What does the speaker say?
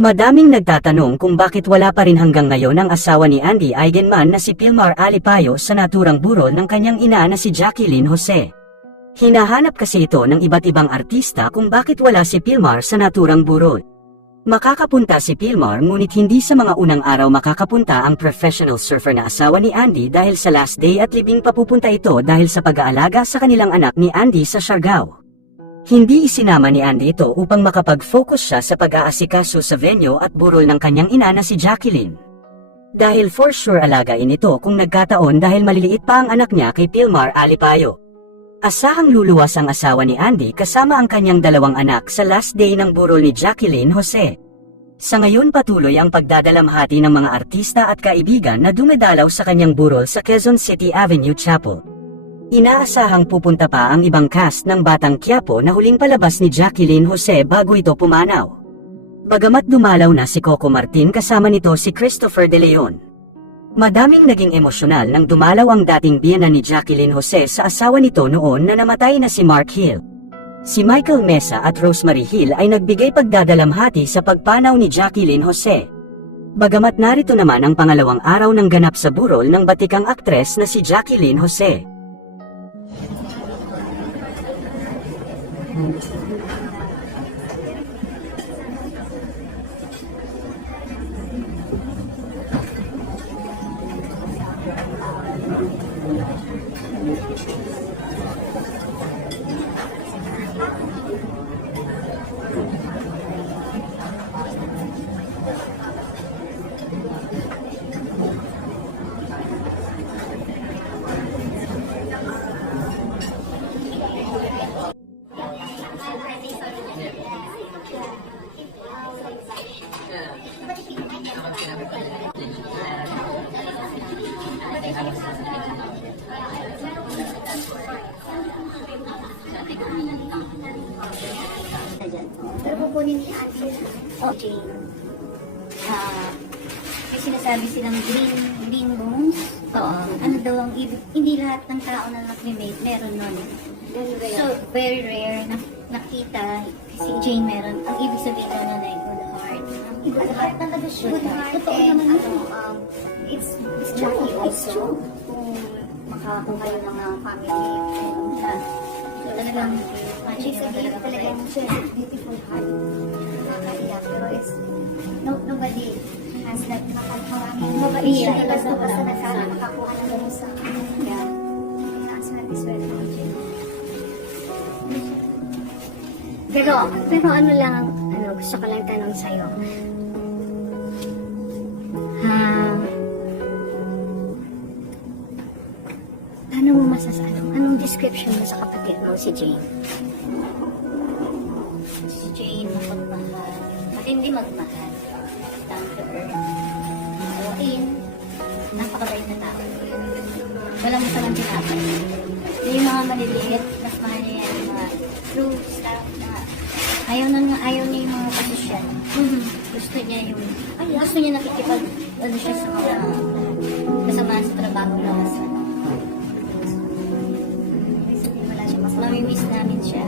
Madaming nagtatanong kung bakit wala pa rin hanggang ngayon ang asawa ni Andy Eigenman na si Pilmar Alipayo sa naturang burol ng kanyang ina na si Jacqueline Jose. Hinahanap kasi ito ng iba't ibang artista kung bakit wala si Pilmar sa naturang burol. Makakapunta si Pilmar ngunit hindi sa mga unang araw makakapunta ang professional surfer na asawa ni Andy dahil sa last day at libing papupunta ito dahil sa pag-aalaga sa kanilang anak ni Andy sa Siargao. Hindi isinama ni Andy ito upang makapag-focus siya sa pag-aasikaso sa venue at burol ng kanyang ina na si Jacqueline. Dahil for sure alagain ito kung nagkataon dahil maliliit pa ang anak niya kay Pilmar Alipayo. Asahang luluwas ang asawa ni Andy kasama ang kanyang dalawang anak sa last day ng burol ni Jacqueline Jose. Sa ngayon patuloy ang pagdadalamhati ng mga artista at kaibigan na dumedalaw sa kanyang burol sa Quezon City Avenue Chapel. Inaasahang pupunta pa ang ibang cast ng Batang Quiapo na huling palabas ni Jacqueline Jose bago ito pumanaw. Bagamat dumalaw na si Coco Martin kasama nito si Christopher De Leon. Madaming naging emosyonal nang dumalaw ang dating biyena ni Jacqueline Jose sa asawa nito noon na namatay na si Mark Hill. Si Michael Mesa at Rosemary Hill ay nagbigay pagdadalamhati sa pagpanaw ni Jacqueline Jose. Bagamat narito naman ang pangalawang araw ng ganap sa burol ng batikang aktres na si Jacqueline Jose. Pero kukunin ni Ate Jane. May sinasabi silang green bones. Oo. Ano daw ang ibig? Hindi lahat ng tao na naklimate meron nun. Very rare. So, very rare na nakita si Jane meron. Ang ibig sabihin nun ay good heart. Good heart talaga siya. Good heart. Totoo And, naman yun. it's lucky also kung makakuha yung mga family na so talagang Ibig sabihin talagang siya is beautiful heart. Nakakaiyak. Pero it's nobody has that nobody siya Yeah. basta nakakuha ng gano'n sa kanya. Kaya aswerte swerte ni Jane. Pero ano lang, gusto ko lang tanong sa'yo. Paano mo anong description mo sa kapatid mo, si Jane? Si Jane mapagmahal. Matindi magmahal. Down to earth. Maluin. Napakabait na tao. Walang masamang tinapay. Yung mga maliliit, mas mahal niya yan. Yung mga true stuff na ayaw niya yung mga posisyon. Gusto niya nakikipag siya sa mga kasama sa trabaho na mas wala siya, mas mamimiss namin siya.